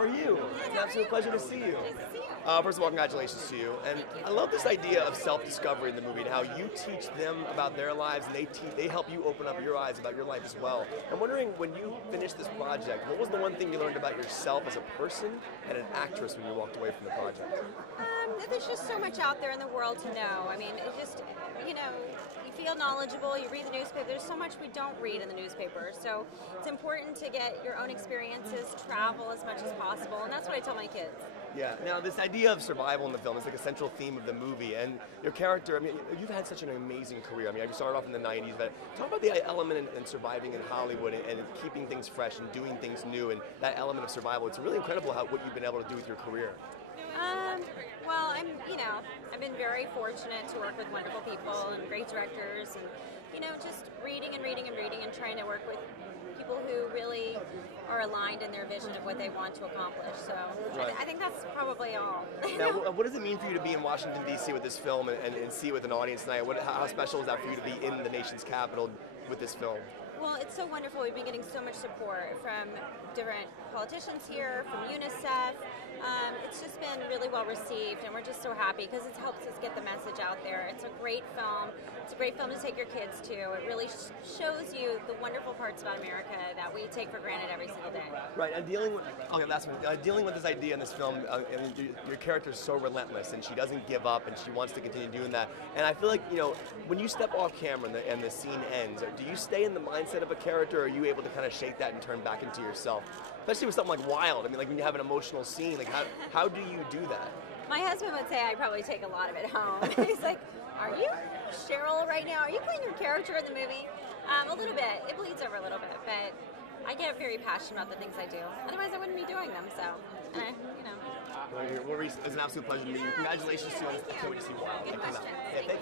How are you? It's an absolute pleasure to see you. Nice to see you. First of all, congratulations to you. And I love this idea of self-discovery in the movie and how you teach them about their lives and they help you open up your eyes about your life as well. I'm wondering, when you finished this project, what was the one thing you learned about yourself as a person and an actress when you walked away from the project? There's just so much out there in the world to know. I mean, it just, you feel knowledgeable, you read the newspaper, there's so much we don't read in the newspaper. So it's important to get your own experiences, travel as much as possible, and that's what I tell my kids. Yeah. Now, this idea of survival in the film is like a central theme of the movie, and your character, I mean, you've had such an amazing career. I mean, you started off in the 90s, but talk about the element in surviving in Hollywood and keeping things fresh and doing things new, and that element of survival. It's really incredible what you've been able to do with your career. Well, I've been very fortunate to work with wonderful people and great directors, and just reading and reading and reading and trying to work with people who really are aligned in their vision of what they want to accomplish. So right. I think that's probably all. Now, what does it mean for you to be in Washington, D.C. with this film and see it with an audience tonight? How special is that for you to be in the nation's capital with this film? Well, it's so wonderful. We've been getting so much support from different politicians here, from UNICEF. It's just been really well received, and we're just so happy because it helps us get the message out there. It's a great film. It's a great film to take your kids to. It really shows you the wonderful parts about America that we take for granted every single day. Right, and dealing with this idea in this film, your character is so relentless, and she doesn't give up, and she wants to continue doing that. And I feel like, when you step off camera and the scene ends, do you stay in the mindset of a character, or are you able to kind of shake that and turn back into yourself? Especially with something like Wild. I mean, like when you have an emotional scene, like how do you do that? My husband would say I probably take a lot of it home. He's like, "Are you Cheryl right now? Are you playing your character in the movie?" A little bit. It bleeds over a little bit, but I get very passionate about the things I do. Otherwise, I wouldn't be doing them. So, Well, Reese, it's an absolute pleasure to meet you. Congratulations to you. I can't wait to see Wild. Good questions. Thank you.